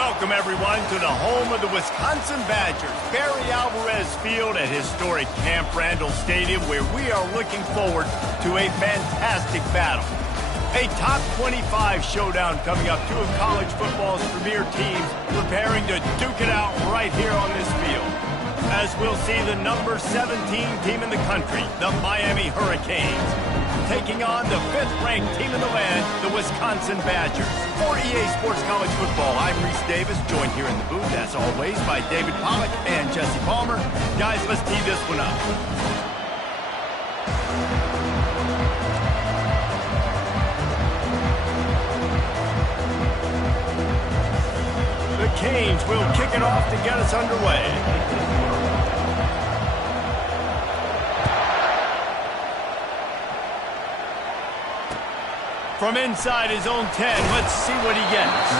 Welcome, everyone, to the home of the Wisconsin Badgers, Barry Alvarez Field at historic Camp Randall Stadium, where we are looking forward to a fantastic battle. A top 25 showdown coming up. Two of college football's premier teams preparing to duke it out right here on this field. As we'll see the number 17 team in the country, the Miami Hurricanes, taking on the 5th-ranked team in the land, the Wisconsin Badgers. For EA Sports College Football, I'm Reese Davis, joined here in the booth, as always, by David Pollack and Jesse Palmer. Guys, let's tee this one up. The Canes will kick it off to get us underway. From inside his own 10, let's see what he gets.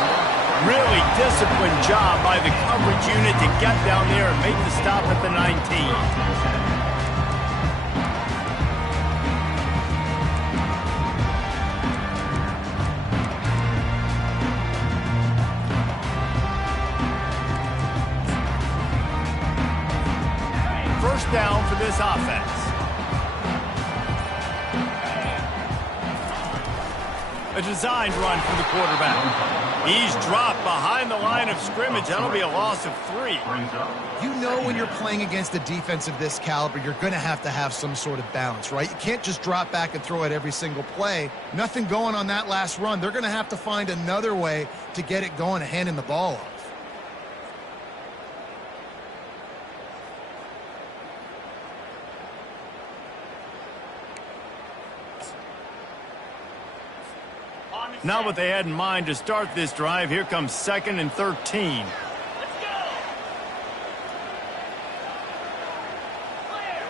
Really disciplined job by the coverage unit to get down there and make the stop at the 19. First down for this offense. A designed run for the quarterback. He's dropped behind the line of scrimmage. That'll be a loss of 3. You know when you're playing against a defense of this caliber, you're going to have some sort of balance, right? You can't just drop back and throw it every single play. Nothing going on that last run. They're going to have to find another way to get it going and handing the ball off. Not what they had in mind to start this drive. Here comes 2nd and 13. Let's go! Clear!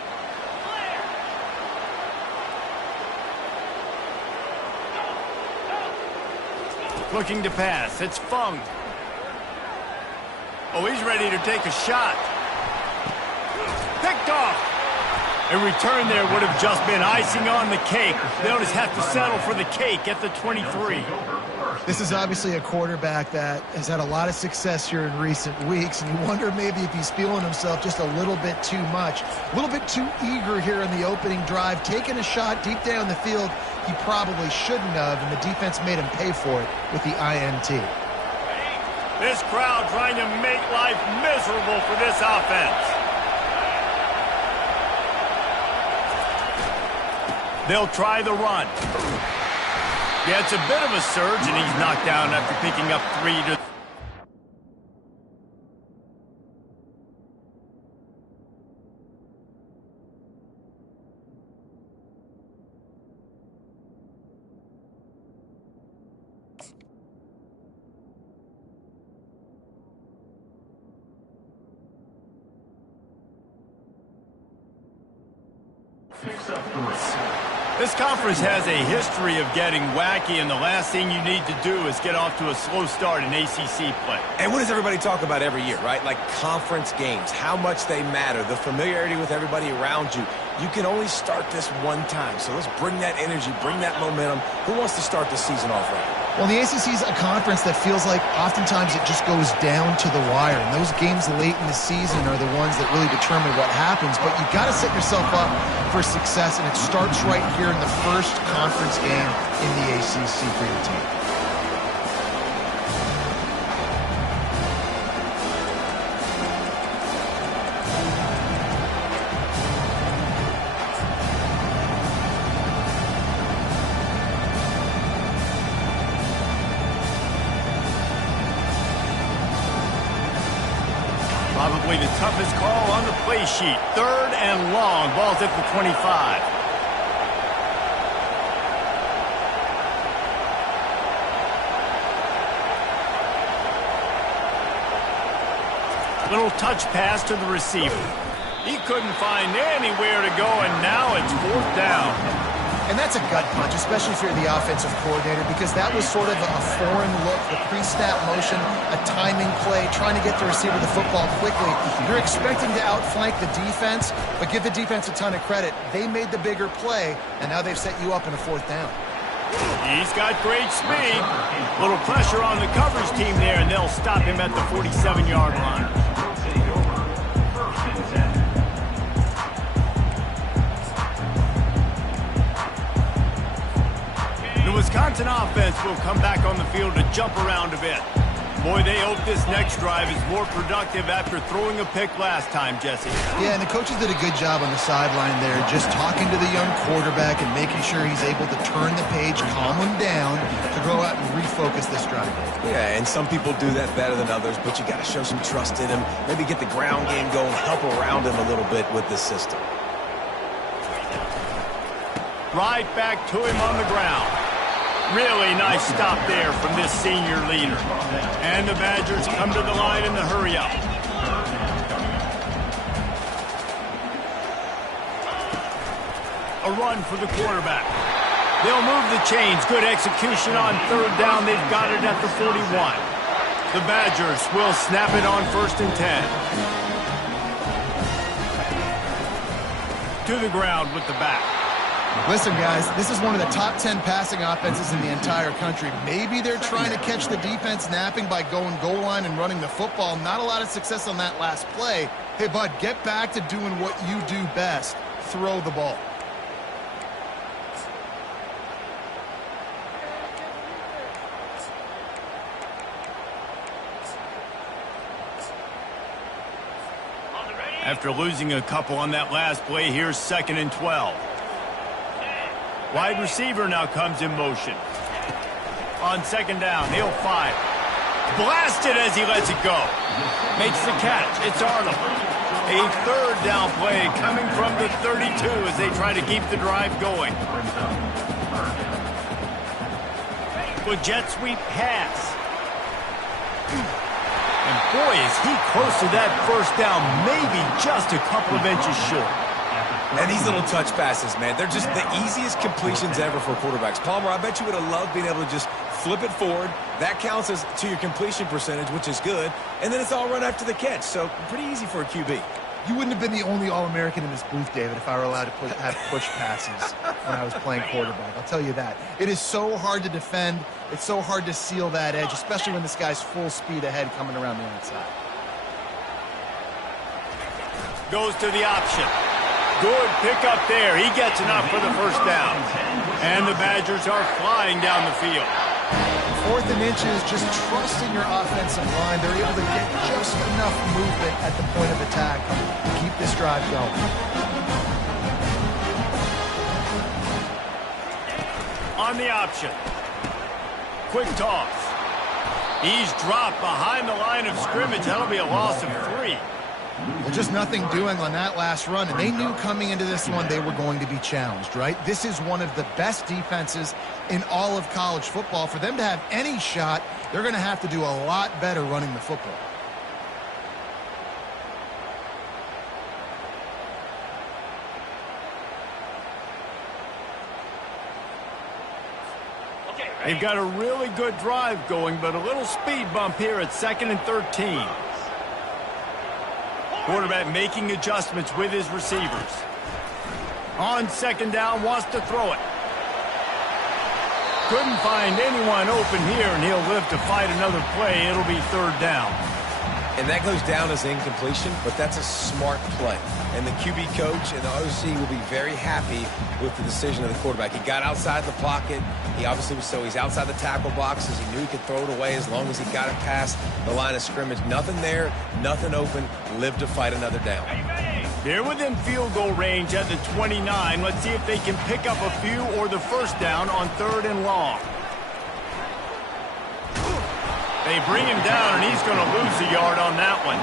Looking to pass. It's Fung. Oh, he's ready to take a shot. Picked off. A return there would have just been icing on the cake. They'll just have to settle for the cake at the 23. This is obviously a quarterback that has had a lot of success here in recent weeks, and you wonder maybe if he's feeling himself just a little bit too much, a little bit too eager here in the opening drive, taking a shot deep down the field he probably shouldn't have, and the defense made him pay for it with the INT. This crowd trying to make life miserable for this offense. They'll try the run. Yeah, it's a bit of a surge, and he's knocked down after picking up 3 to... This conference has a history of getting wacky, and the last thing you need to do is get off to a slow start in ACC play. And what does everybody talk about every year, right? Like conference games, how much they matter, the familiarity with everybody around you. You can only start this one time, so let's bring that energy, bring that momentum. Who wants to start the season off right? Well, the ACC is a conference that feels like oftentimes it just goes down to the wire. And those games late in the season are the ones that really determine what happens. But you've got to set yourself up for success, and it starts right here in the first conference game in the ACC for your team. Probably the toughest call on the play sheet. 3rd and long. Ball's at the 25. Little touch pass to the receiver. He couldn't find anywhere to go, and now it's 4th down. And that's a gut punch, especially if you're the offensive coordinator, because that was sort of a foreign look, the pre-snap motion, a timing play, trying to get the receiver the football quickly. You're expecting to outflank the defense, but give the defense a ton of credit. They made the bigger play, and now they've set you up in a 4th down. He's got great speed. Little pressure on the coverage team there, and they'll stop him at the 47-yard line. The Wisconsin offense will come back on the field to jump around a bit. Boy, they hope this next drive is more productive after throwing a pick last time, Jesse. Yeah, and the coaches did a good job on the sideline there, just talking to the young quarterback and making sure he's able to turn the page, calm him down, to go out and refocus this drive. Yeah, and some people do that better than others, but you got to show some trust in him, maybe get the ground game going, help around him a little bit with this system. Right back to him on the ground. Really nice stop there from this senior leader. And the Badgers come to the line in the hurry-up. A run for the quarterback. They'll move the chains. Good execution on third down. They've got it at the 41. The Badgers will snap it on 1st and 10. To the ground with the back. Listen, guys, this is one of the top 10 passing offenses in the entire country. Maybe they're trying to catch the defense napping by going goal line and running the football. Not a lot of success on that last play. Hey, bud, get back to doing what you do best. Throw the ball. After losing a couple on that last play, here's 2nd and 12. Wide receiver now comes in motion. On 2nd down, he'll fire. Blasted as he lets it go. Makes the catch. It's Arnold. A 3rd down play coming from the 32 as they try to keep the drive going. With jet sweep pass. And boy, is he close to that 1st down, maybe just a couple of inches short. And these little touch passes, man, they're just the easiest completions ever for quarterbacks. Palmer, I bet you would have loved being able to just flip it forward. That counts as to your completion percentage, which is good. And then it's all run after the catch, so pretty easy for a QB. You wouldn't have been the only All-American in this booth, David, if I were allowed to have push passes when I was playing quarterback. I'll tell you that. It is so hard to defend. It's so hard to seal that edge, especially when this guy's full speed ahead coming around the outside. Goes to the option. Good pickup there. He gets enough for the 1st down. And the Badgers are flying down the field. 4th and inches, just trusting your offensive line. They're able to get just enough movement at the point of attack to keep this drive going. On the option. Quick toss. He's dropped behind the line of scrimmage. That'll be a loss of 3. Well, just nothing doing on that last run, and they knew coming into this one they were going to be challenged, right? This is one of the best defenses in all of college football. For them to have any shot, they're going to have to do a lot better running the football. They've got a really good drive going, but a little speed bump here at 2nd and 13. Quarterback making adjustments with his receivers. On 2nd down, wants to throw it. Couldn't find anyone open here, and he'll live to fight another play. It'll be 3rd down. And that goes down as incompletion, but that's a smart play. And the QB coach and the OC will be very happy with the decision of the quarterback. He got outside the pocket. He obviously was he's outside the tackle boxes. He knew he could throw it away as long as he got it past the line of scrimmage. Nothing there, nothing open. Live to fight another down. They're within field goal range at the 29. Let's see if they can pick up a few or the 1st down on 3rd and long. They bring him down, and he's going to lose a yard on that one.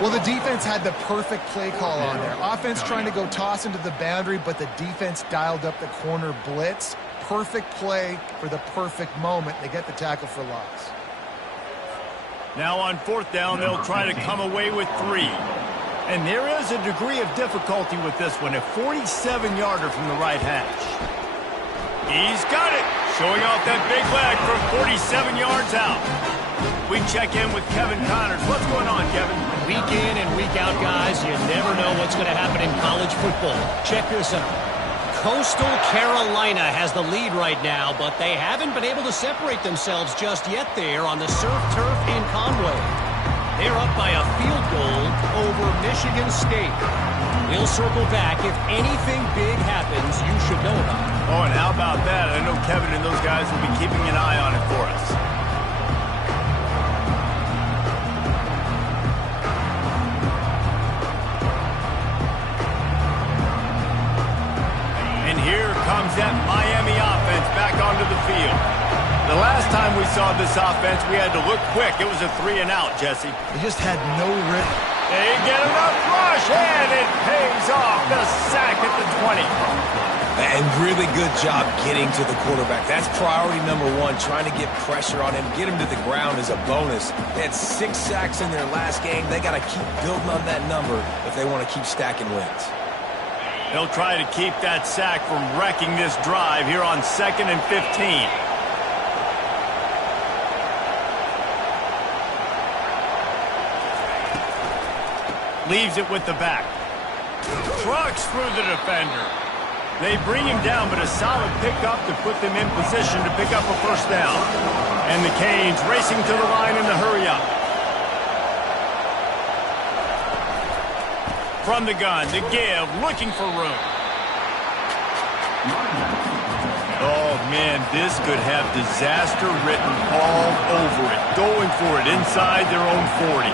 Well, the defense had the perfect play call on there. Offense trying to go toss into the boundary, but the defense dialed up the corner blitz. Perfect play for the perfect moment. They get the tackle for loss. Now on 4th down, they'll try to come away with 3. And there is a degree of difficulty with this one, a 47-yarder from the right hash. He's got it, showing off that big leg from 47 yards out. We check in with Kevin Connors. What's going on, Kevin? Week in and week out, guys, you never know what's going to happen in college football. Check this out. Coastal Carolina has the lead right now, but they haven't been able to separate themselves just yet there on the surf turf in Conway. They're up by a field goal over Michigan State. We'll circle back. If anything big happens, you should know about it. Oh, and how about that? I know Kevin and those guys will be keeping an eye on it for us. And here comes that Miami offense back onto the field. The last time we saw this offense, we had to look quick. It was a 3-and-out, Jesse. They just had no rhythm. They get enough rush, and it pays off. The sack at the 20. And really good job getting to the quarterback. That's priority number one, trying to get pressure on him. Get him to the ground is a bonus. They had 6 sacks in their last game. They got to keep building on that number if they want to keep stacking wins. They'll try to keep that sack from wrecking this drive here on 2nd and 15. Leaves it with the back. Trucks through the defender. They bring him down, but a solid pickup to put them in position to pick up a first down. And the Canes racing to the line in the hurry-up. From the gun, to give, looking for room. Oh, man, this could have disaster written all over it. Going for it inside their own 40.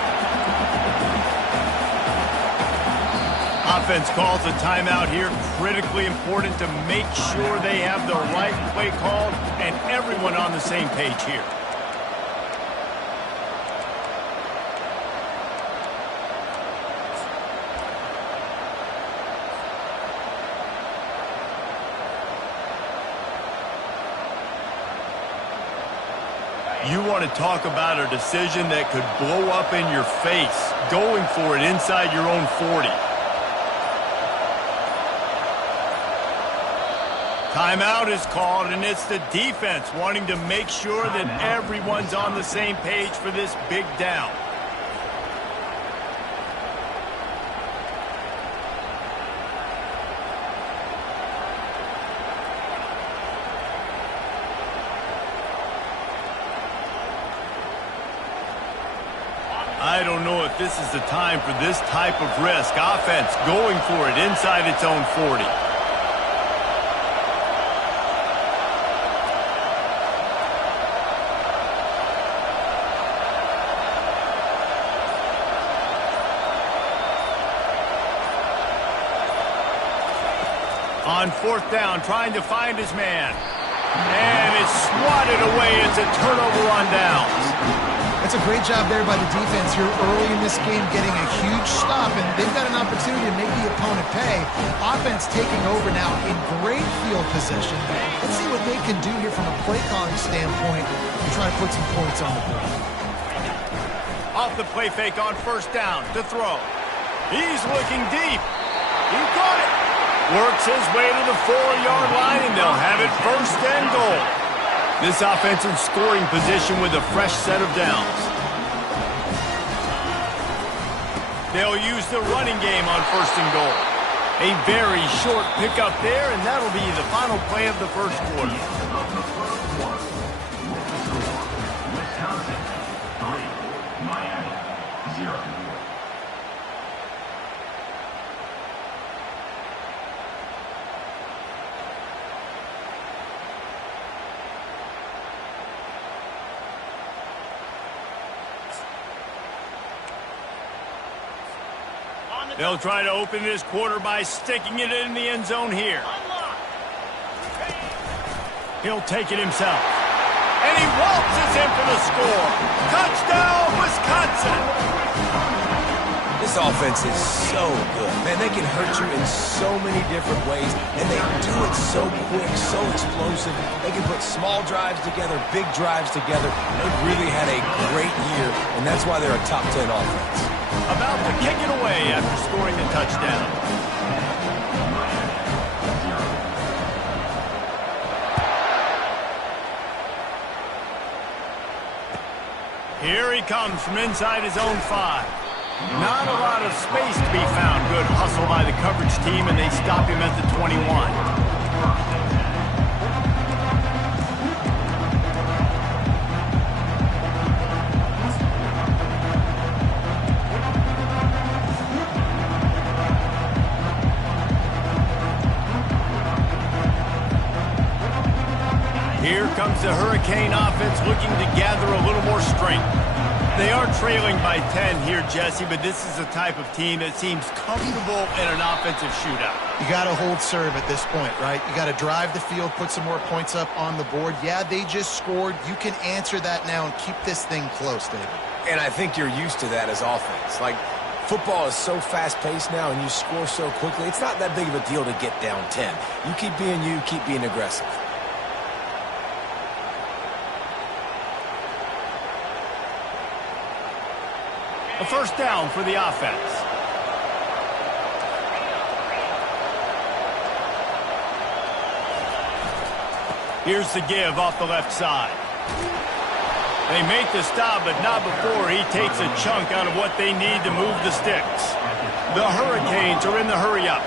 Offense calls a timeout here. Critically important to make sure they have the right play called and everyone on the same page here. You want to talk about a decision that could blow up in your face. Going for it inside your own 40. Timeout is called, and it's the defense wanting to make sure that everyone's on the same page for this big down. I don't know if this is the time for this type of risk. Offense going for it inside its own 40. On 4th down, trying to find his man. And it's swatted away. It's a turnover on downs. That's a great job there by the defense here early in this game, getting a huge stop, and they've got an opportunity to make the opponent pay. Offense taking over now in great field position. Let's see what they can do here from a play calling standpoint to try to put some points on the board. Off the play fake on 1st down to throw. He's looking deep. He got it. Works his way to the 4-yard line, and they'll have it 1st and goal. This offensive scoring position with a fresh set of downs. They'll use the running game on 1st and goal. A very short pickup there, and that'll be the final play of the 1st quarter. Wisconsin 3, Miami 0. They'll try to open this quarter by sticking it in the end zone here. He'll take it himself. And he waltzes in for the score. Touchdown, Wisconsin! This offense is so good. Man, they can hurt you in so many different ways, and they do it so quick, so explosive. They can put small drives together, big drives together. They've really had a great year, and that's why they're a top 10 offense. About to kick it away after scoring the touchdown. Here he comes from inside his own 5. Not a lot of space to be found. Good hustle by the coverage team, and they stop him at the 21. First and 10. Here comes the Hurricane offense looking to gather a little more strength. They are trailing by 10 here, Jesse, but this is the type of team that seems comfortable in an offensive shootout. You got to hold serve at this point, right? You got to drive the field, put some more points up on the board. Yeah, they just scored. You can answer that now and keep this thing close, David. And I think you're used to that as offense. Like, football is so fast-paced now and you score so quickly, it's not that big of a deal to get down 10. You keep being you, keep being aggressive. A first down for the offense. Here's the give off the left side. They make the stop, but not before he takes a chunk out of what they need to move the sticks. The Hurricanes are in the hurry-up.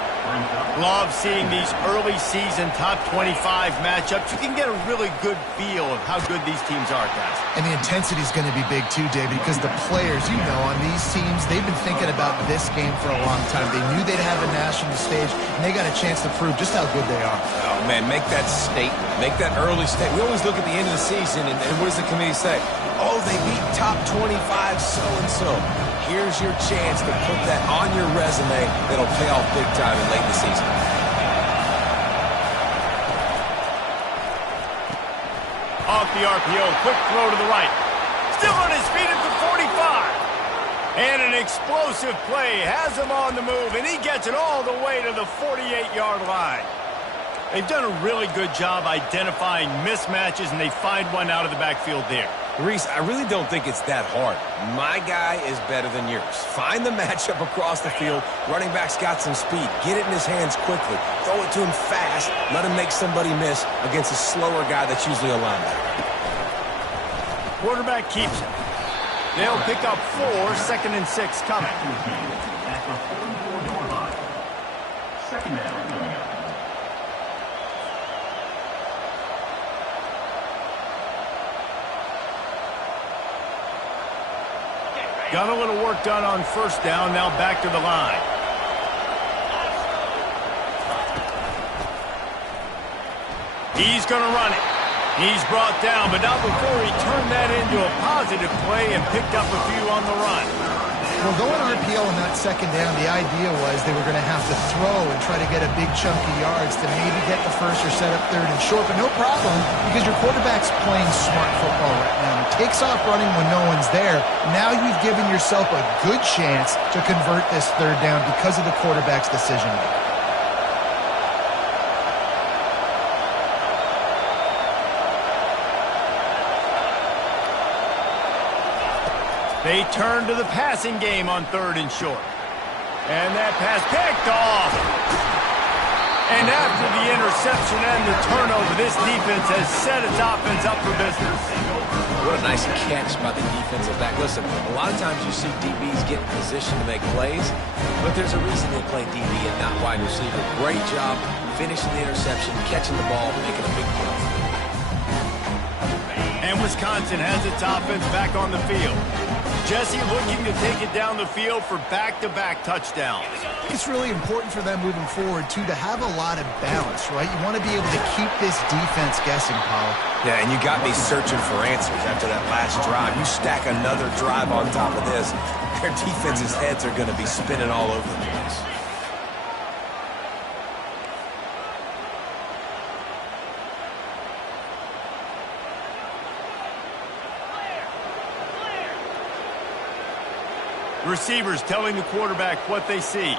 Love seeing these early season top 25 matchups. You can get a really good feel of how good these teams are, guys. And the intensity is going to be big too, David, because the players, you know, on these teams, they've been thinking about this game for a long time. They knew they'd have a national stage, and they got a chance to prove just how good they are. Oh, man, make that statement. Make that early statement. We always look at the end of the season, and what does the committee say? Oh, they beat top 25 so-and-so. Here's your chance to put that on your resume that'll pay off big time in late in the season. Off the RPO, quick throw to the right. Still on his feet at the 45. And an explosive play has him on the move, and he gets it all the way to the 48-yard line. They've done a really good job identifying mismatches, and they find one out of the backfield there. Reese, I really don't think it's that hard. My guy is better than yours. Find the matchup across the field. Running back's got some speed. Get it in his hands quickly. Throw it to him fast. Let him make somebody miss against a slower guy that's usually a linebacker. Quarterback keeps it. They'll pick up 4, 2nd and 6 coming. At the 44-yard line. Second down. Got a little work done on first down, now back to the line. He's going to run it. He's brought down, but not before he turned that into a positive play and picked up a few on the run. Well, going RPO on that second down, the idea was they were going to have to throw and try to get a big chunk of yards to maybe get the first or set up 3rd and short, but no problem because your quarterback's playing smart football right now. He takes off running when no one's there. Now you've given yourself a good chance to convert this 3rd down because of the quarterback's decision making. They turn to the passing game on 3rd and short. And that pass picked off. And after the interception and the turnover, this defense has set its offense up for business. What a nice catch by the defensive back. Listen, a lot of times you see DBs get in position to make plays, but there's a reason they play DB and not wide receiver. Great job finishing the interception, catching the ball, making a big play. And Wisconsin has its offense back on the field. Jesse looking to take it down the field for back-to-back touchdowns. I think it's really important for them moving forward, too, to have a lot of balance, right? You want to be able to keep this defense guessing, Paul. Yeah, and you got me searching for answers after that last drive. You stack another drive on top of this, their defense's heads are going to be spinning all over the place. Receivers telling the quarterback what they see.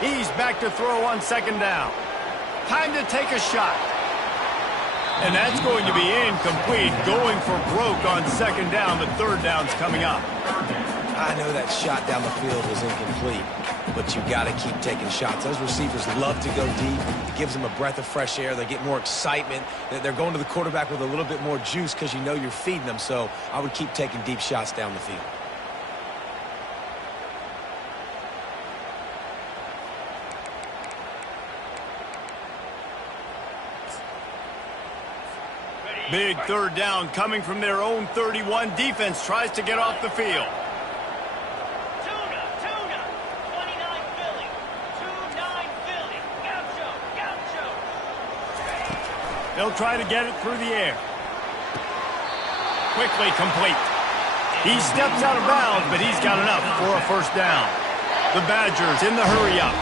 He's back to throw on 2nd down. Time to take a shot. And that's going to be incomplete. Going for broke on 2nd down. The 3rd down's coming up. I know that shot down the field was incomplete, but you got to keep taking shots. Those receivers love to go deep. It gives them a breath of fresh air. They get more excitement. They're going to the quarterback with a little bit more juice because you know you're feeding them. So I would keep taking deep shots down the field. Big third down coming from their own 31. Defense tries to get off the field. Tuna, 29 Philly. 29 Philly. Gaucho. They'll try to get it through the air. Quickly complete. He steps out of bounds, but he's got enough for a first down. The Badgers in the hurry-up.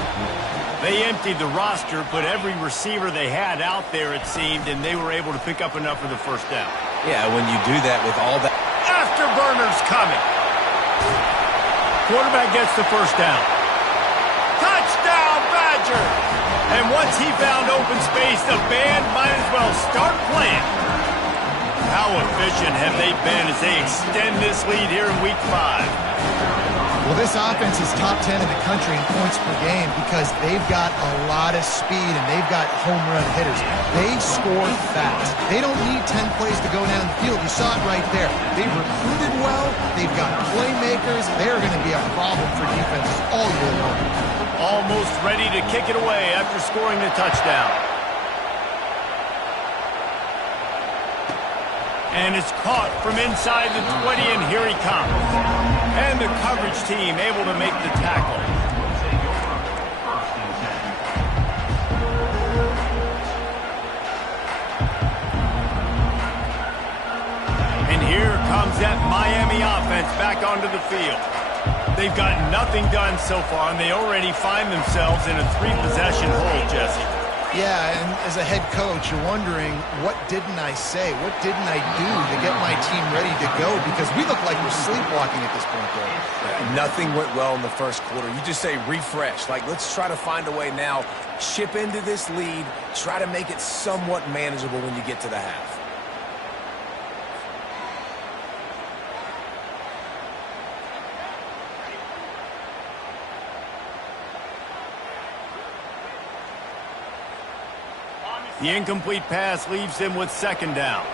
They emptied the roster, put every receiver they had out there, it seemed, and they were able to pick up enough for the first down. Yeah, when you do that with all that. Afterburners coming. Quarterback gets the first down. Touchdown, Badger! And once he found open space, the band might as well start playing. How efficient have they been as they extend this lead here in Week 5? Well, this offense is top 10 in the country in points per game because they've got a lot of speed and they've got home run hitters. They score fast. They don't need 10 plays to go down the field. You saw it right there. They've recruited well. They've got playmakers. They're going to be a problem for defenses all year long. Almost ready to kick it away after scoring the touchdown. And it's caught from inside the 20, and here he comes. And the coverage team able to make the tackle. And here comes that Miami offense back onto the field. They've got nothing done so far, and they already find themselves in a 3-possession hole, Jesse. Yeah, and as a head coach, you're wondering, what didn't I say? What didn't I do to get my team ready to go? Because we look like we're sleepwalking at this point, though. Nothing went well in the first quarter. You just say refresh. Like, let's try to find a way now. Chip into this lead. Try to make it somewhat manageable when you get to the half. The incomplete pass leaves him with second down.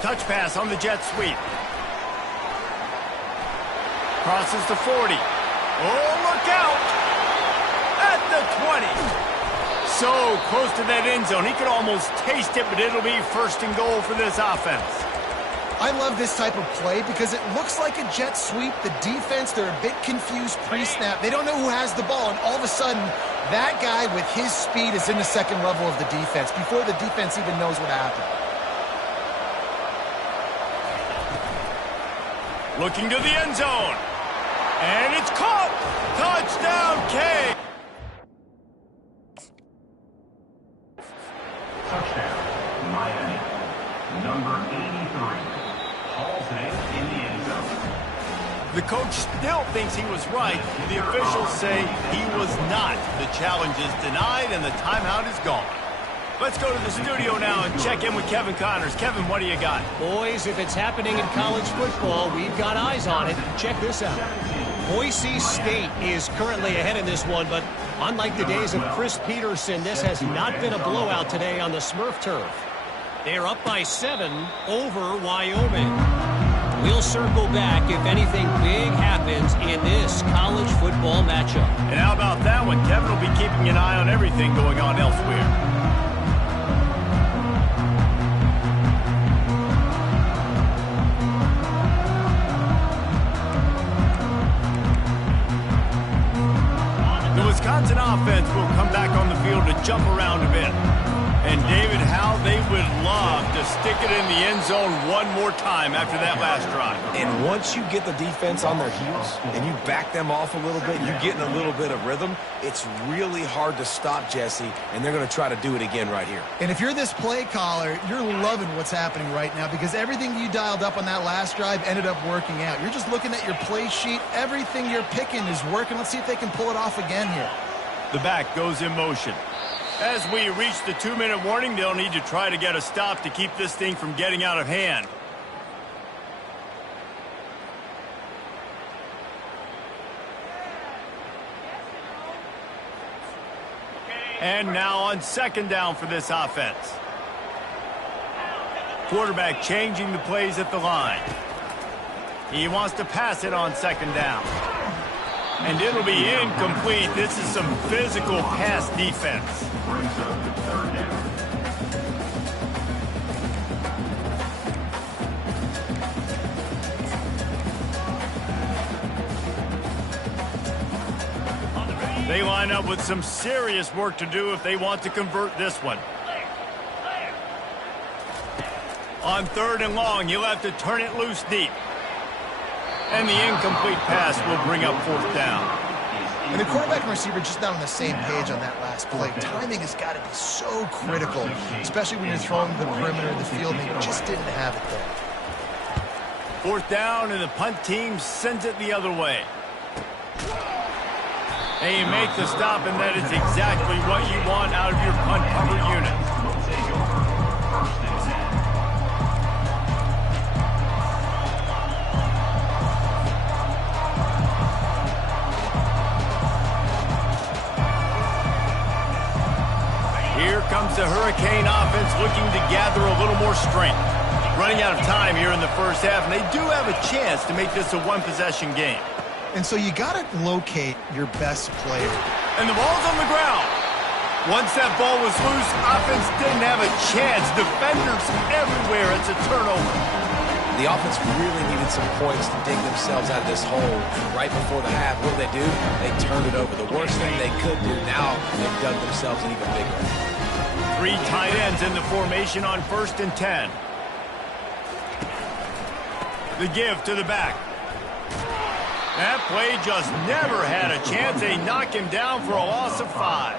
Touch pass on the jet sweep. Crosses the 40. Oh, look out! At the 20. So close to that end zone. He could almost taste it, but it'll be first and goal for this offense. I love this type of play because it looks like a jet sweep. The defense, they're a bit confused pre-snap. They don't know who has the ball, and all of a sudden, that guy with his speed is in the second level of the defense before the defense even knows what happened. Looking to the end zone. And it's caught! Touchdown, K! Touchdown, Miami. Number 83. In the end zone. The coach still thinks he was right. The officials say he was not. The challenge is denied and the timeout is gone. Let's go to the studio now and check in with Kevin Connors. Kevin, what do you got? Boys, if it's happening in college football, we've got eyes on it. Check this out. Boise State is currently ahead in this one, but unlike the days of Chris Peterson, this has not been a blowout today on the Smurf turf. They're up by 7 over Wyoming. We'll circle back if anything big happens in this college football matchup. And how about that one? Kevin will be keeping an eye on everything going on elsewhere. The Wisconsin offense will come back on the field to jump around a bit. And, David, how they would love to stick it in the end zone one more time after that last drive. And once you get the defense on their heels and you back them off a little bit, you get in a little bit of rhythm, it's really hard to stop, Jesse, and they're going to try to do it again right here. And if you're this play caller, you're loving what's happening right now because everything you dialed up on that last drive ended up working out. You're just looking at your play sheet. Everything you're picking is working. Let's see if they can pull it off again here. The back goes in motion. As we reach the 2-minute warning, they'll need to try to get a stop to keep this thing from getting out of hand. And now on second down for this offense. Quarterback changing the plays at the line. He wants to pass it on second down. And it'll be incomplete. This is some physical pass defense. Brings up the third down. They line up with some serious work to do if they want to convert this one. On 3rd and long, you'll have to turn it loose deep. And the incomplete pass will bring up 4th down. And the quarterback and receiver just not on the same page on that last play. Timing has got to be so critical, especially when you're throwing the perimeter of the field, and you just didn't have it there. 4th down, and the punt team sends it the other way. And you make the stop, and that is exactly what you want out of your punt cover unit. We'll take over 1st and 10. Here comes the Hurricane offense looking to gather a little more strength. Running out of time here in the first half, and they do have a chance to make this a one-possession game. And so you got to locate your best player. And the ball's on the ground. Once that ball was loose, offense didn't have a chance. Defenders everywhere. It's a turnover. The offense really needed some points to dig themselves out of this hole. Right before the half, what did they do? They turned it over. The worst thing they could do. Now they've dug themselves an even bigger hole. 3 tight ends in the formation on 1st and 10. The give to the back. That play just never had a chance. They knock him down for a loss of 5.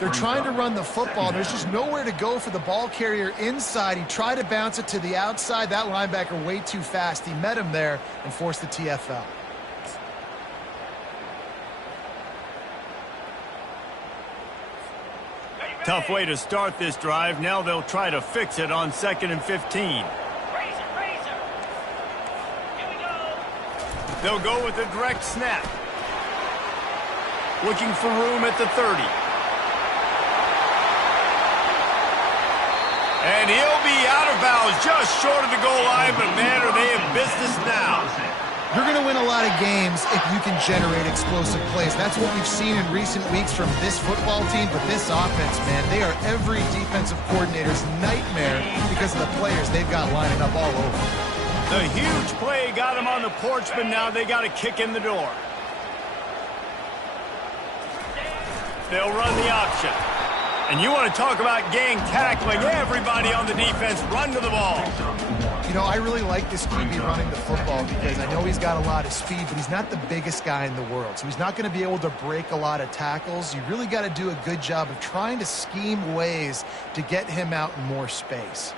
They're trying to run the football. There's just nowhere to go for the ball carrier inside. He tried to bounce it to the outside. That linebacker way too fast. He met him there and forced the TFL. Tough way to start this drive. Now they'll try to fix it on 2nd and 15. They'll go with a direct snap. Looking for room at the 30. And he'll be out of bounds just short of the goal line, but man, are they in business now. You're going to win a lot of games if you can generate explosive plays. That's what we've seen in recent weeks from this football team, but this offense, man, they are every defensive coordinator's nightmare because of the players they've got lining up all over. The huge play got him on the porch, but now they got to kick in the door. They'll run the option. And you want to talk about gang tackling. Everybody on the defense run to the ball. You know, I really like this QB running the football because I know he's got a lot of speed, but he's not the biggest guy in the world. So he's not going to be able to break a lot of tackles. You really got to do a good job of trying to scheme ways to get him out in more space.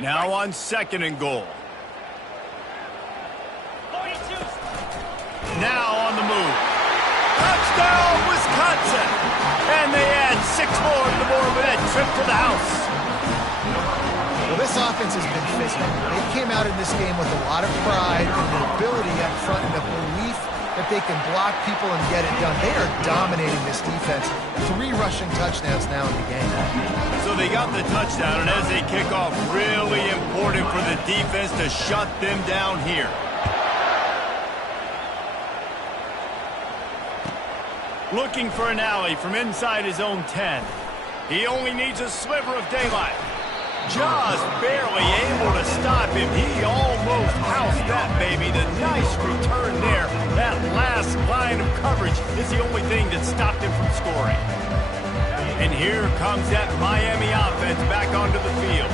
Now on 2nd and goal. 42. Now on the move. Touchdown, Wisconsin! And they add 6 more to the board with that trip to the house. Well, this offense has been physical. They came out in this game with a lot of pride and the ability up front and the belief that they can block people and get it done. They are dominating this defense. 3 rushing touchdowns now in the game. So they got the touchdown, and as they kick off, really important for the defense to shut them down here. Looking for an alley from inside his own 10. He only needs a sliver of daylight. Just barely able to stop him. He almost housed that baby. The nice return there. That last line of coverage is the only thing that stopped him from scoring. And here comes that Miami offense back onto the field.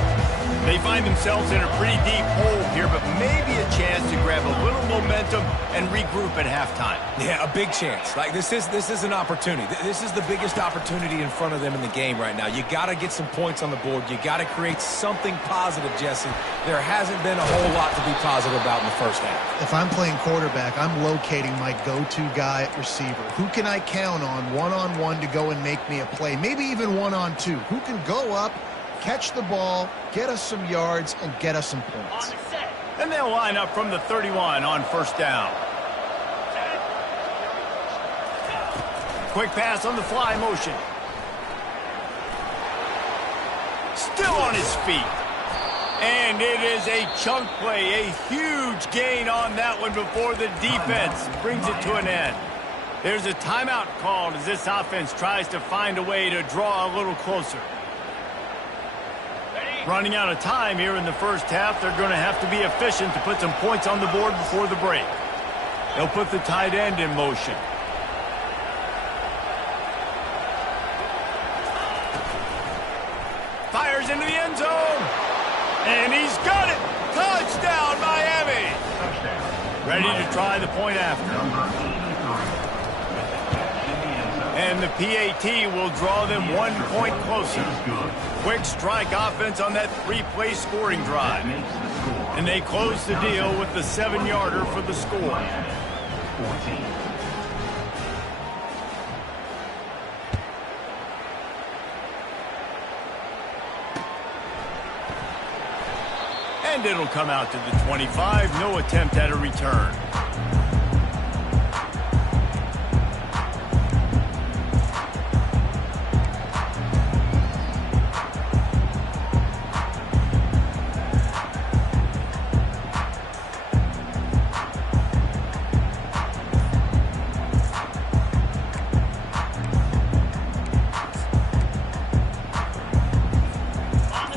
They find themselves in a pretty deep hole here, but maybe a chance to grab a little momentum and regroup at halftime. Yeah, a big chance. Like this is an opportunity. This is the biggest opportunity in front of them in the game right now. You got to get some points on the board. You got to create something positive, Jesse. There hasn't been a whole lot to be positive about in the first half. If I'm playing quarterback, I'm locating my go-to guy at receiver. Who can I count on one-on-one to go and make me a play? Maybe even one-on-two. Who can go up, catch the ball, get us some yards, and get us some points. And they'll line up from the 31 on 1st down. quick pass on the fly motion. Still on his feet. And it is a chunk play, a huge gain on that one before the defense brings it to an end. There's a timeout called as this offense tries to find a way to draw a little closer. Running out of time here in the first half, they're going to have to be efficient to put some points on the board before the break. They'll put the tight end in motion. Fires into the end zone. And he's got it. Touchdown, Miami. Touchdown. Ready to try the point after. Number 83. And the PAT will draw them 1 point closer. Good. Quick strike offense on that 3-play scoring drive. Makes the score. And they close the deal with the 7-yarder for the score. 14. And it'll come out to the 25. No attempt at a return.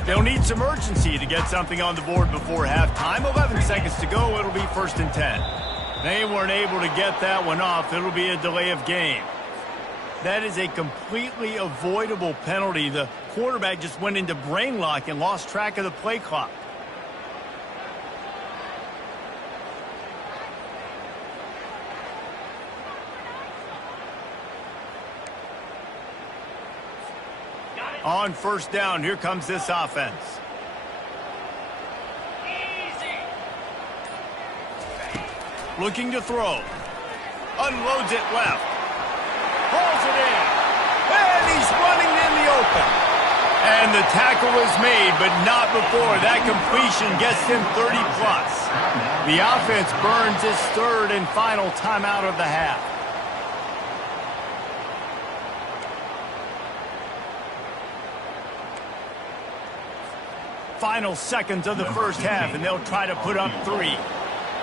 They'll need some urgency to get something on the board before halftime. 11 seconds to go. It'll be 1st and 10. They weren't able to get that one off. It'll be a delay of game. That is a completely avoidable penalty. The quarterback just went into brain lock and lost track of the play clock. On 1st down, here comes this offense. Easy. Looking to throw. Unloads it left. Hauls it in. And he's running in the open. And the tackle is made, but not before. That completion gets him 30+. The offense burns its 3rd and final timeout of the half. Final seconds of the first half, and they'll try to put up 3.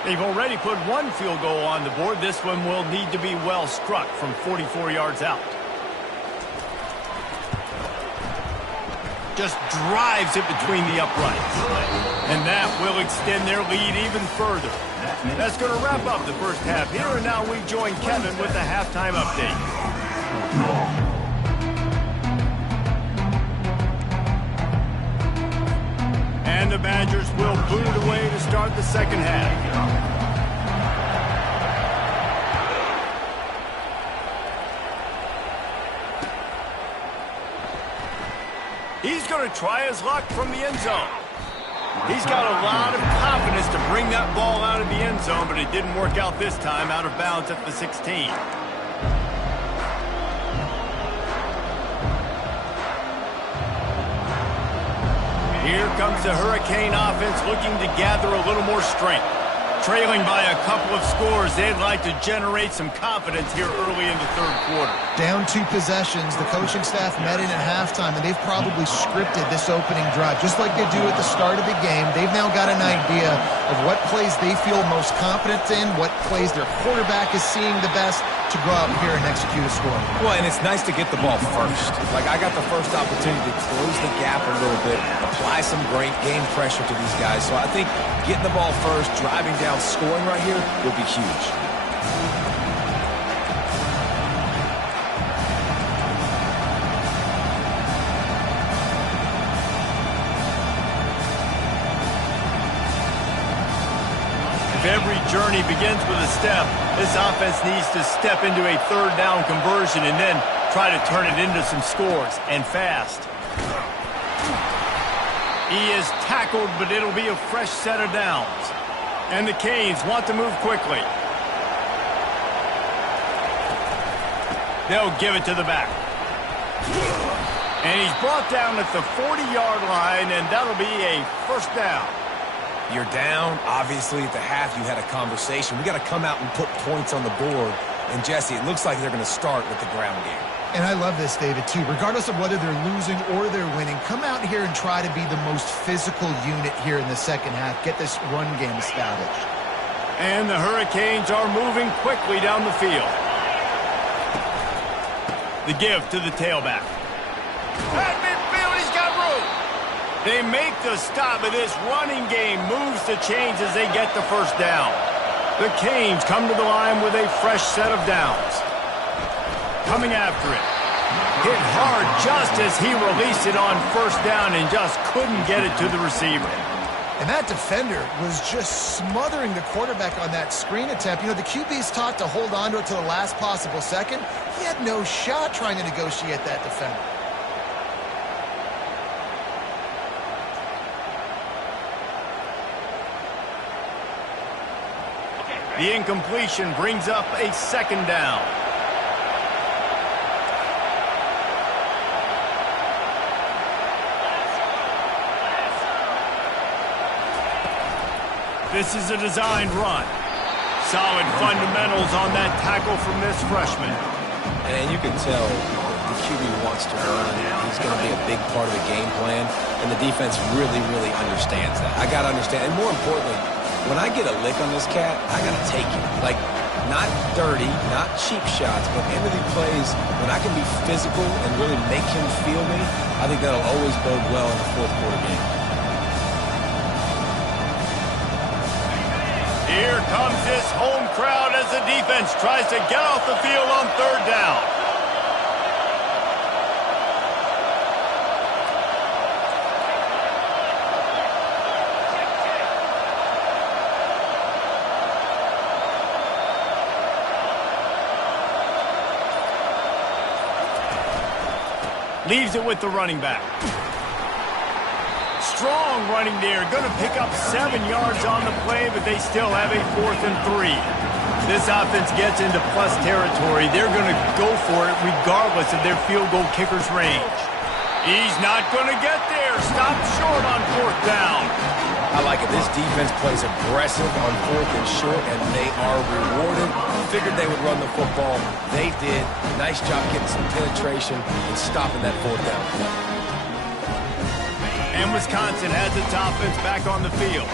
They've already put 1 field goal on the board. This one will need to be well struck from 44 yards out. Just drives it between the uprights. And that will extend their lead even further. That's going to wrap up the first half here, and now we join Kevin with the halftime update. And the Badgers will boot it away to start the second half. He's going to try his luck from the end zone. He's got a lot of confidence to bring that ball out of the end zone, but it didn't work out this time, out of bounds at the 16. Here comes the Hurricane offense looking to gather a little more strength. Trailing by a couple of scores, they'd like to generate some confidence here early in the 3rd quarter. Down 2 possessions, the coaching staff met in at halftime, and they've probably scripted this opening drive. Just like they do at the start of the game, they've now got an idea of what plays they feel most confident in, what plays their quarterback is seeing the best to go out here and execute a score. Well, and it's nice to get the ball first. Like, I got the first opportunity to close the gap a little bit, apply some great game pressure to these guys. So I think getting the ball first, driving down, scoring right here will be huge. If every journey begins with a step, this offense needs to step into a 3rd down conversion and then try to turn it into some scores, and fast. He is tackled, but it'll be a fresh set of downs. And the Canes want to move quickly. They'll give it to the back. And he's brought down at the 40-yard line, and that'll be a 1st down. You're down. Obviously, at the half, you had a conversation. We got to come out and put points on the board. And Jesse, it looks like they're going to start with the ground game. And I love this, David, too. Regardless of whether they're losing or they're winning, come out here and try to be the most physical unit here in the second half. Get this run game established. And the Hurricanes are moving quickly down the field. The give to the tailback. At midfield, he's got room. They make the stop, but this running game moves the chains as they get the first down. The Canes come to the line with a fresh set of downs. Coming after it. Hit hard just as he released it on first down and just couldn't get it to the receiver. And that defender was just smothering the quarterback on that screen attempt. You know, the QB's taught to hold on to it to the last possible second. He had no shot trying to negotiate that defender. The incompletion brings up a second down. This is a designed run. Solid fundamentals on that tackle from this freshman. And you can tell the QB wants to run. He's going to be a big part of the game plan. And the defense really, really understands that. I got to understand. And more importantly, when I get a lick on this cat, I got to take it. Like, not dirty, not cheap shots, but end of the plays, when I can be physical and really make him feel me, I think that'll always bode well in the fourth quarter game. Here comes this home crowd as the defense tries to get off the field on third down. Leaves it with the running back. Strong running there. Going to pick up 7 yards on the play, but they still have a 4th and 3. This offense gets into plus territory. They're going to go for it regardless of their field goal kicker's range. He's not going to get there. Stopped short on 4th down. I like it. This defense plays aggressive on 4th and short, and they are rewarded. Figured they would run the football. They did. Nice job getting some penetration and stopping that 4th down. And Wisconsin has its offense back on the field.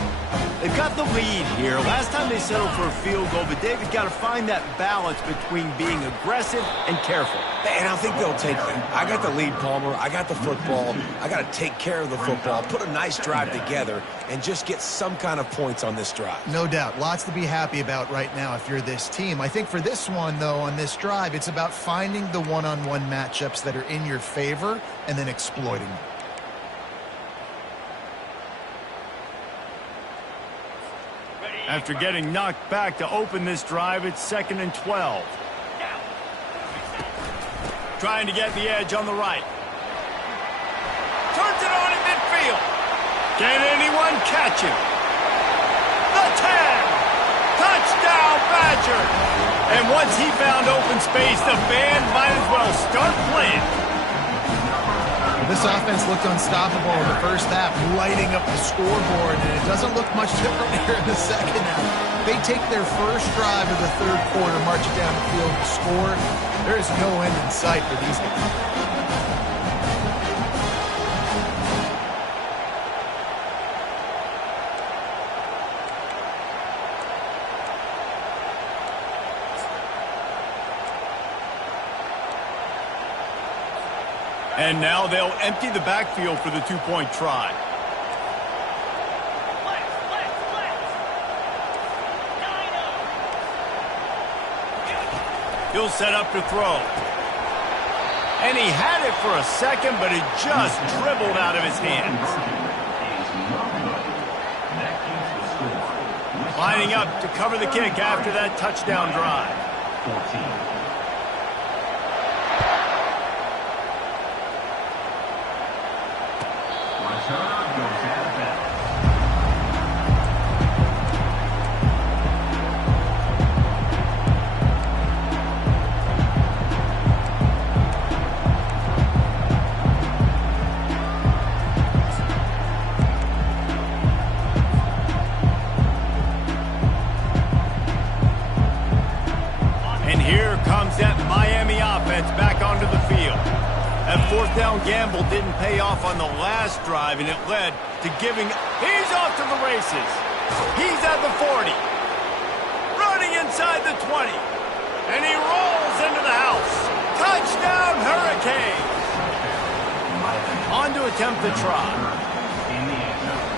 They've got the lead here. Last time they settled for a field goal, but David got to find that balance between being aggressive and careful. And I think they'll take that. I got the lead, Palmer. I got the football. I got to take care of the football, put a nice drive together, and just get some kind of points on this drive. No doubt. Lots to be happy about right now if you're this team. I think for this one, though, on this drive, it's about finding the one-on-one matchups that are in your favor and then exploiting them. After getting knocked back to open this drive, it's 2nd and 12. Trying to get the edge on the right. Turns it on in midfield. Can anyone catch him? The 10. Touchdown, Badger. And once he found open space, the band might as well start playing. This offense looked unstoppable in the first half, lighting up the scoreboard, and it doesn't look much different here in the second half. They take their first drive of the third quarter, march it down the field and score. There is no end in sight for these guys. And now they'll empty the backfield for the two-point try. He'll set up to throw. And he had it for a second, but it just dribbled out of his hands. Lining up to cover the kick after that touchdown drive. 14. And here touchdown gamble didn't pay off on the last drive, and it led to giving... He's off to the races. He's at the 40. Running inside the 20. And he rolls into the house. Touchdown, Hurricanes. On to attempt the try. In the end zone.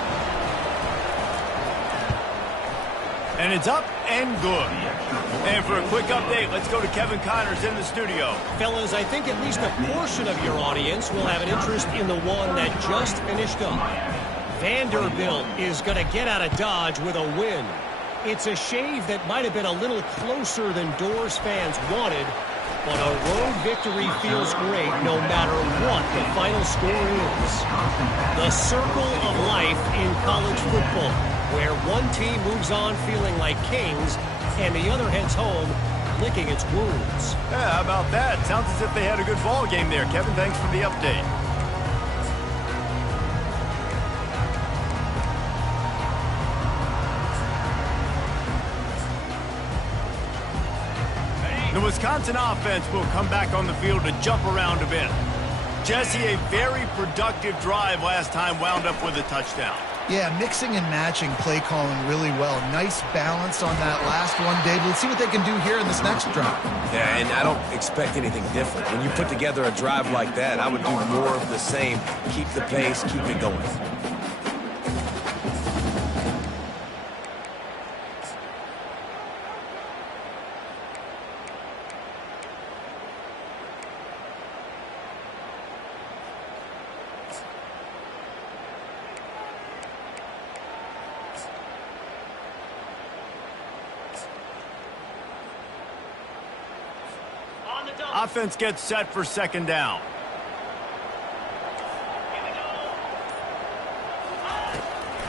And it's up and good. And for a quick update, let's go to Kevin Connors in the studio. Fellas, I think at least a portion of your audience will have an interest in the one that just finished up. Vanderbilt is going to get out of Dodge with a win. It's a shave that might have been a little closer than Doors fans wanted, but a road victory feels great no matter what the final score is. The circle of life in college football, where one team moves on feeling like kings and the other heads home licking its wounds. Yeah, how about that? Sounds as if they had a good ball game there. Kevin, thanks for the update. The Wisconsin offense will come back on the field to jump around a bit. Jesse, a very productive drive last time wound up with a touchdown. Yeah, mixing and matching play calling really well. Nice balance on that last one, Dave. Let's see what they can do here in this next drive. Yeah, and I don't expect anything different. When you put together a drive like that, I would do more of the same. Keep the pace, keep it going. Offense gets set for second down.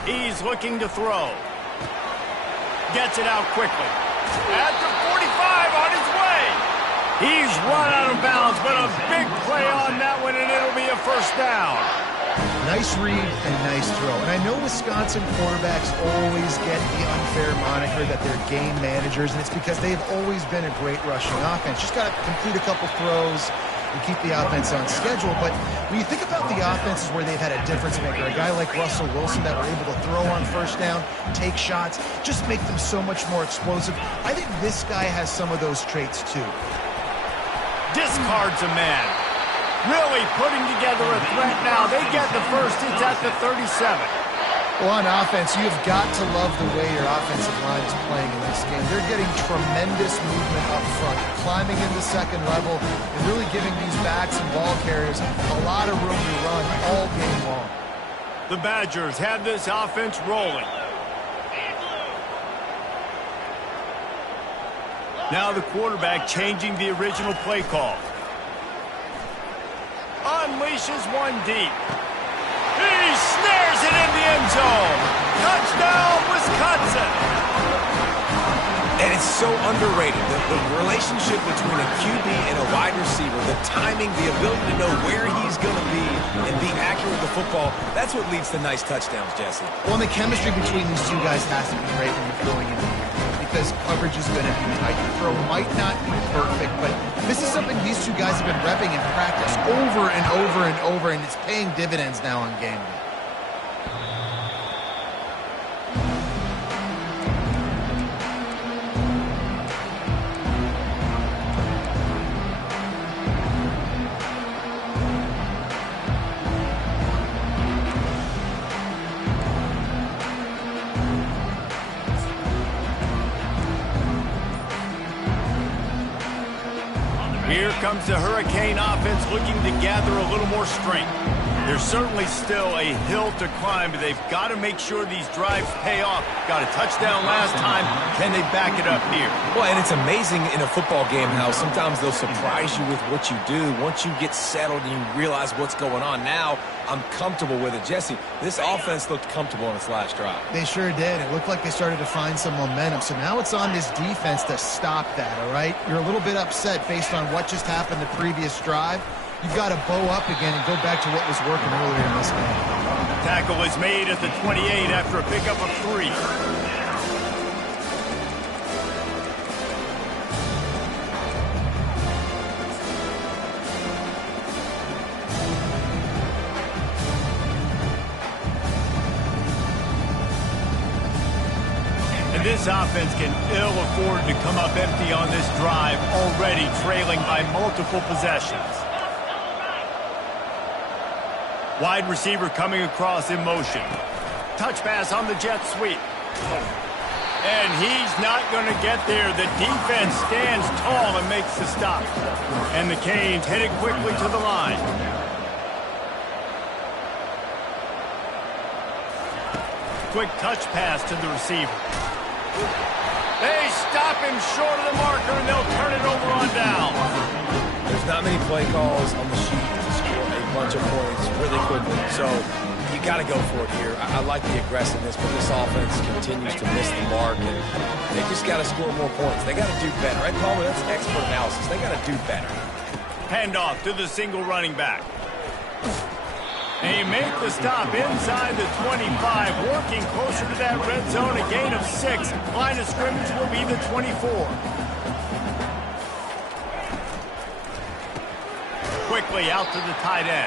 He's looking to throw. Gets it out quickly. At the 45 on his way. He's run out of bounds, but a big play on that one, and it'll be a first down. Nice read and nice throw. And I know Wisconsin quarterbacks always get the unfair moniker that they're game managers, and it's because they've always been a great rushing offense. Just got to complete a couple throws and keep the offense on schedule. But when you think about the offenses where they've had a difference maker, a guy like Russell Wilson that were able to throw on first down, take shots, just make them so much more explosive. I think this guy has some of those traits too. Discards a man. Really putting together a threat now. They get the first. It's at the 37. Well, on offense, you've got to love the way your offensive line is playing in this game. They're getting tremendous movement up front, climbing into second level, and really giving these backs and ball carriers a lot of room to run all game long. The Badgers have this offense rolling. Now the quarterback changing the original play call. Unleashes one deep. He snares it in the end zone. Touchdown, Wisconsin. And it's so underrated. The relationship between a QB and a wide receiver, the timing, the ability to know where he's going to be and be accurate with the football, that's what leads to nice touchdowns, Jesse. Well, and the chemistry between these two guys has to be great when you're throwing in the game, because coverage is going to be tight. The throw might not be perfect, but this is something these two guys have been repping in practice over and over and over, and it's paying dividends now on game day. Here comes the Hurricane offense looking to gather a little more strength. There's certainly still a hill to climb, but they've got to make sure these drives pay off. Got a touchdown last time. Can they back it up here? Well, and it's amazing in a football game how sometimes they'll surprise you with what you do. Once you get settled and you realize what's going on, now I'm comfortable with it. Jesse, this offense looked comfortable in its last drive. They sure did. It looked like they started to find some momentum. So now it's on this defense to stop that, all right? You're a little bit upset based on what just happened the previous drive. You've got to bow up again and go back to what was working earlier in this game. Tackle is made at the 28 after a pickup of 3. offense can ill afford to come up empty on this drive, already trailing by multiple possessions. Wide receiver coming across in motion. Touch pass on the jet sweep. And he's not going to get there. The defense stands tall and makes the stop. And the Canes headed quickly to the line. Quick touch pass to the receiver. They stop him short of the marker, and they'll turn it over on down. There's not many play calls on the sheet to score a bunch of points really quickly. So you got to go for it here. I like the aggressiveness, but this offense continues to miss the mark, and they just got to score more points. They got to do better. Right, Palmer? That's expert analysis. They got to do better. Handoff to the single running back. They make the stop inside the 25, working closer to that red zone, a gain of 6. Line of scrimmage will be the 24. Quickly out to the tight end.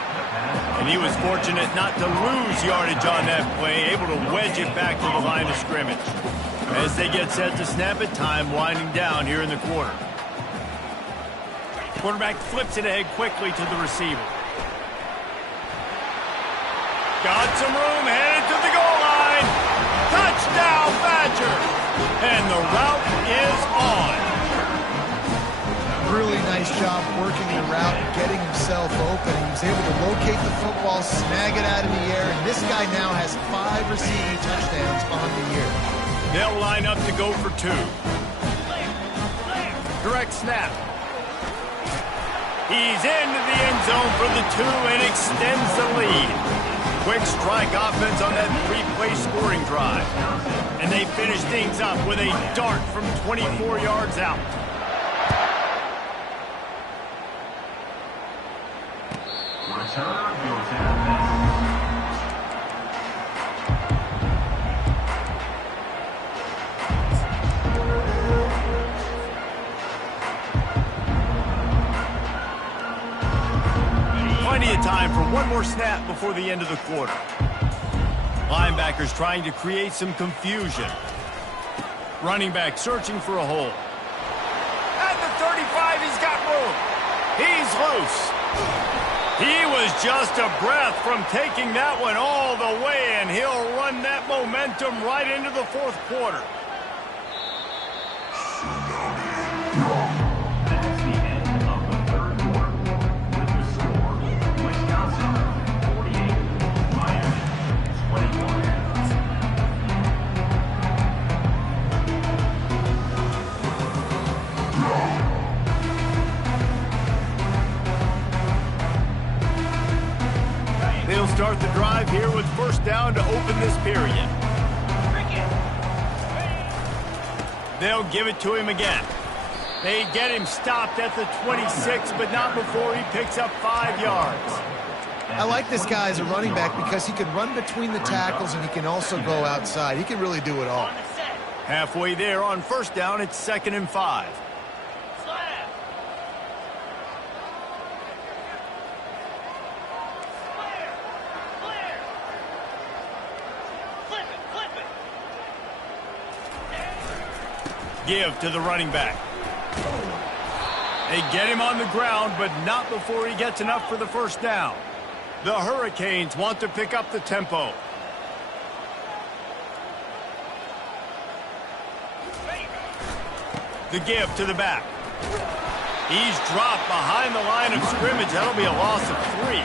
And he was fortunate not to lose yardage on that play, able to wedge it back to the line of scrimmage. As they get set to snap it, time winding down here in the quarter. Quarterback flips it ahead quickly to the receiver. Got some room, headed to the goal line. Touchdown, Badger. And the route is on. Really nice job working the route and getting himself open. He was able to locate the football, snag it out of the air, and this guy now has 5 receiving touchdowns on the year. They'll line up to go for 2. Direct snap. He's into the end zone for the 2 and extends the lead. Quick strike offense on that 3-play scoring drive. And they finish things up with a dart from 24 yards out. Return goes out. 'Plenty of time for one more snap before the end of the quarter. Linebackers trying to create some confusion. Running back searching for a hole. At the 35, he's got room. He's loose. He was just a breath from taking that one all the way, and he'll run that momentum right into the 4th quarter. That's the end of the 3rd quarter. With the score, Wisconsin 48, Miami 21. They'll start the drive here with 1st down to open this period. They'll give it to him again. They get him stopped at the 26, but not before he picks up 5 yards. I like this guy as a running back because he can run between the tackles and he can also go outside. He can really do it all. Halfway there on 1st down, it's 2nd and 5. Give to the running back. They get him on the ground, but not before he gets enough for the 1st down. The Hurricanes want to pick up the tempo. The give to the back. He's dropped behind the line of scrimmage. That'll be a loss of 3.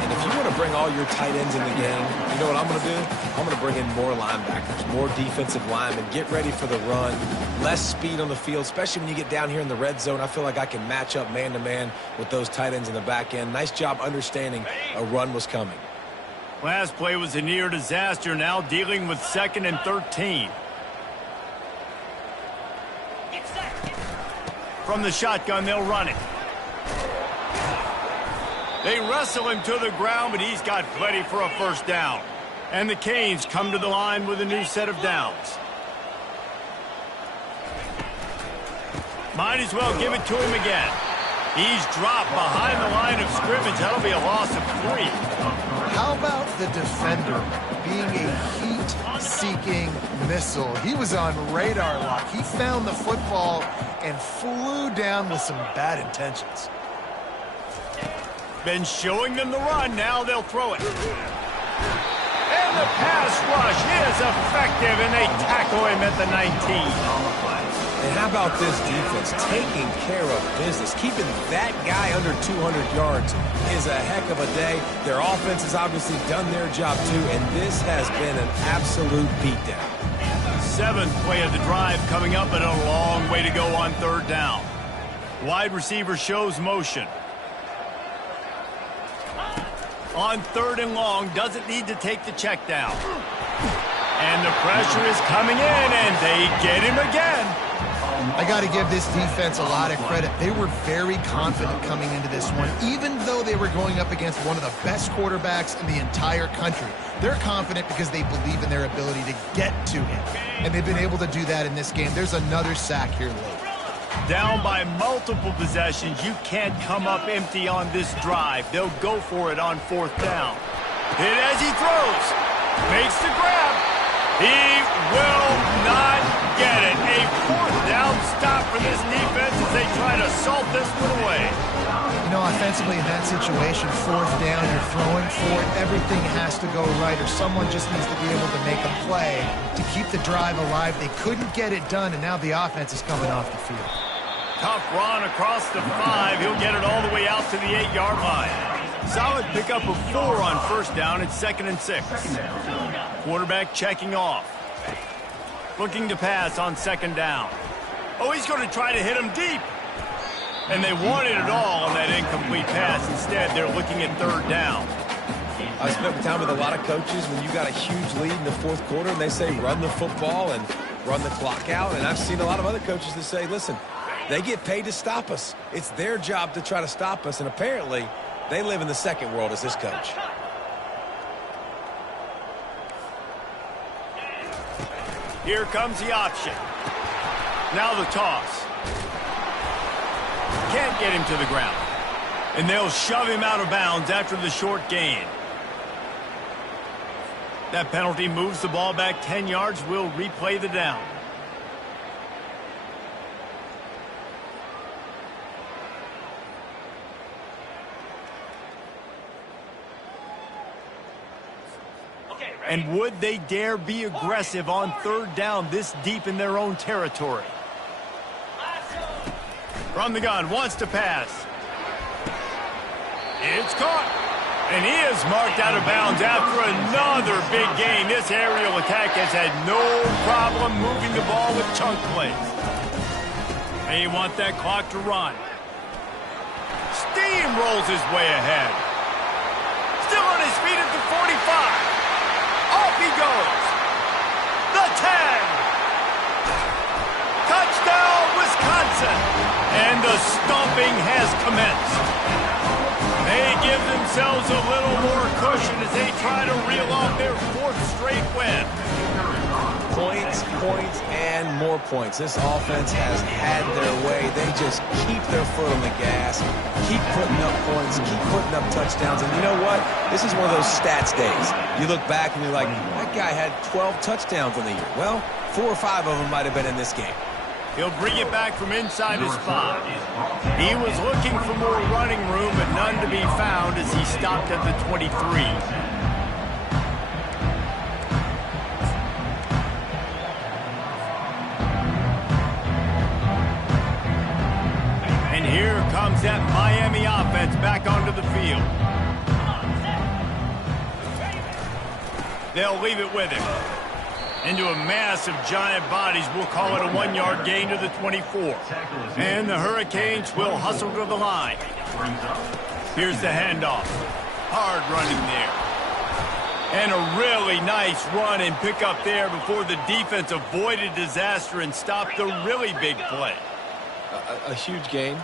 And if you want to bring all your tight ends in the game, you know what I'm going to do? I'm going to bring in more linebackers, more defensive linemen, get ready for the run, less speed on the field, especially when you get down here in the red zone. I feel like I can match up man-to-man with those tight ends in the back end. Nice job understanding a run was coming. Last play was a near disaster, now dealing with 2nd and 13. From the shotgun, they'll run it. They wrestle him to the ground, but he's got plenty for a 1st down. And the Canes come to the line with a new set of downs. Might as well give it to him again. He's dropped behind the line of scrimmage. That'll be a loss of 3. How about the defender being a heat-seeking missile? He was on radar lock. He found the football and flew down with some bad intentions. Been showing them the run. Now they'll throw it. And the pass rush is effective, and they tackle him at the 19. And how about this defense taking care of business? Keeping that guy under 200 yards is a heck of a day. Their offense has obviously done their job too, and this has been an absolute beatdown. 7th play of the drive coming up, and a long way to go on 3rd down. Wide receiver shows motion. On 3rd and long, doesn't need to take the check down. And the pressure is coming in, and they get him again. I got to give this defense a lot of credit. They were very confident coming into this one, even though they were going up against one of the best quarterbacks in the entire country. They're confident because they believe in their ability to get to him, and they've been able to do that in this game. There's another sack here late. Down by multiple possessions. You can't come up empty on this drive. They'll go for it on 4th down. Hit as he throws. Makes the grab. He will not get it. A 4th down stop for this defense as they try to salt this one away. You know, offensively in that situation, 4th down, you're throwing for it. Everything has to go right, or someone just needs to be able to make a play to keep the drive alive. They couldn't get it done, and now the offense is coming off the field. Tough run across the 5. He'll get it all the way out to the 8-yard line. Solid pickup of 4 on 1st down. It's 2nd and 6. Quarterback checking off. Looking to pass on 2nd down. Oh, he's going to try to hit him deep. And they wanted it all on that incomplete pass. Instead, they're looking at 3rd down. I spent time with a lot of coaches when you got a huge lead in the 4th quarter, and they say run the football and run the clock out. And I've seen a lot of other coaches that say, listen, they get paid to stop us. It's their job to try to stop us. And apparently, they live in the second world as this coach. Here comes the option. Now the toss. Can't get him to the ground. And they'll shove him out of bounds after the short gain. That penalty moves the ball back 10 yards. We'll replay the down. And would they dare be aggressive on 3rd down this deep in their own territory? From the gun, wants to pass. It's caught. And he is marked out of bounds after another big gain. This aerial attack has had no problem moving the ball with chunk plays. They want that clock to run. Steamrolls his way ahead. Still on his feet at the 45. Off he goes. The 10. Touchdown, Wisconsin. And the stomping has commenced. They give themselves a little more cushion as they try to reel off their 4th straight win. Points, points, and more points. This offense has had their way. They just keep their foot on the gas, keep putting up points, keep putting up touchdowns. And you know what? This is one of those stats days. You look back and you're like, that guy had 12 touchdowns on the year. Well, 4 or 5 of them might have been in this game. He'll bring it back from inside his 5. He was looking for more running room, but none to be found as he stopped at the 23. And here comes that Miami offense back onto the field. They'll leave it with him. Into a mass of giant bodies. We'll call it a 1-yard gain to the 24. And the Hurricanes will hustle to the line. Here's the handoff. Hard running there. And a really nice run and pick up there before the defense avoided disaster and stopped the really big play. A huge gain.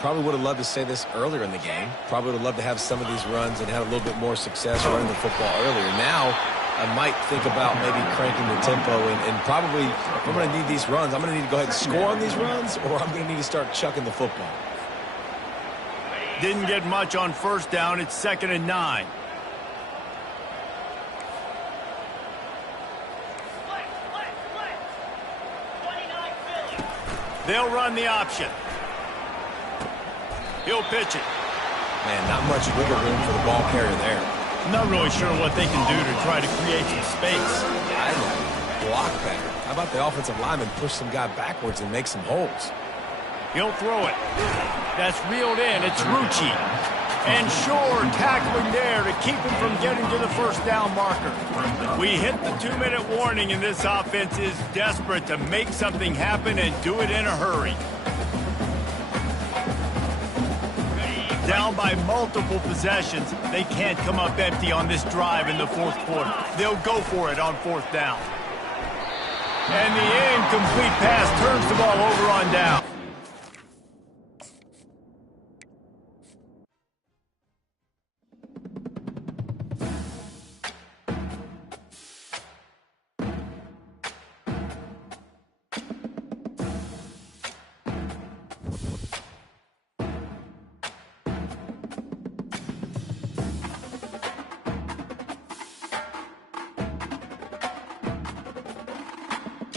Probably would have loved to say this earlier in the game. Probably would have loved to have some of these runs and have a little bit more success running the football earlier. Now, I might think about maybe cranking the tempo and probably, if I'm going to need these runs, I'm going to need to go ahead and score on these runs, or I'm going to need to start chucking the football. Didn't get much on first down. It's 2nd and 9. Split. 29 Philly. They'll run the option. He'll pitch it. Man, not much wiggle room for the ball carrier there. Not really sure what they can do to try to create some space. I'd block better. How about the offensive lineman push some guy backwards and make some holes? He'll throw it. That's reeled in. It's Rucci. And sure, tackling there to keep him from getting to the first down marker. We hit the 2-minute warning, and this offense is desperate to make something happen and do it in a hurry. Down by multiple possessions, they can't come up empty on this drive in the fourth quarter. They'll go for it on 4th down. And the incomplete pass turns the ball over on down.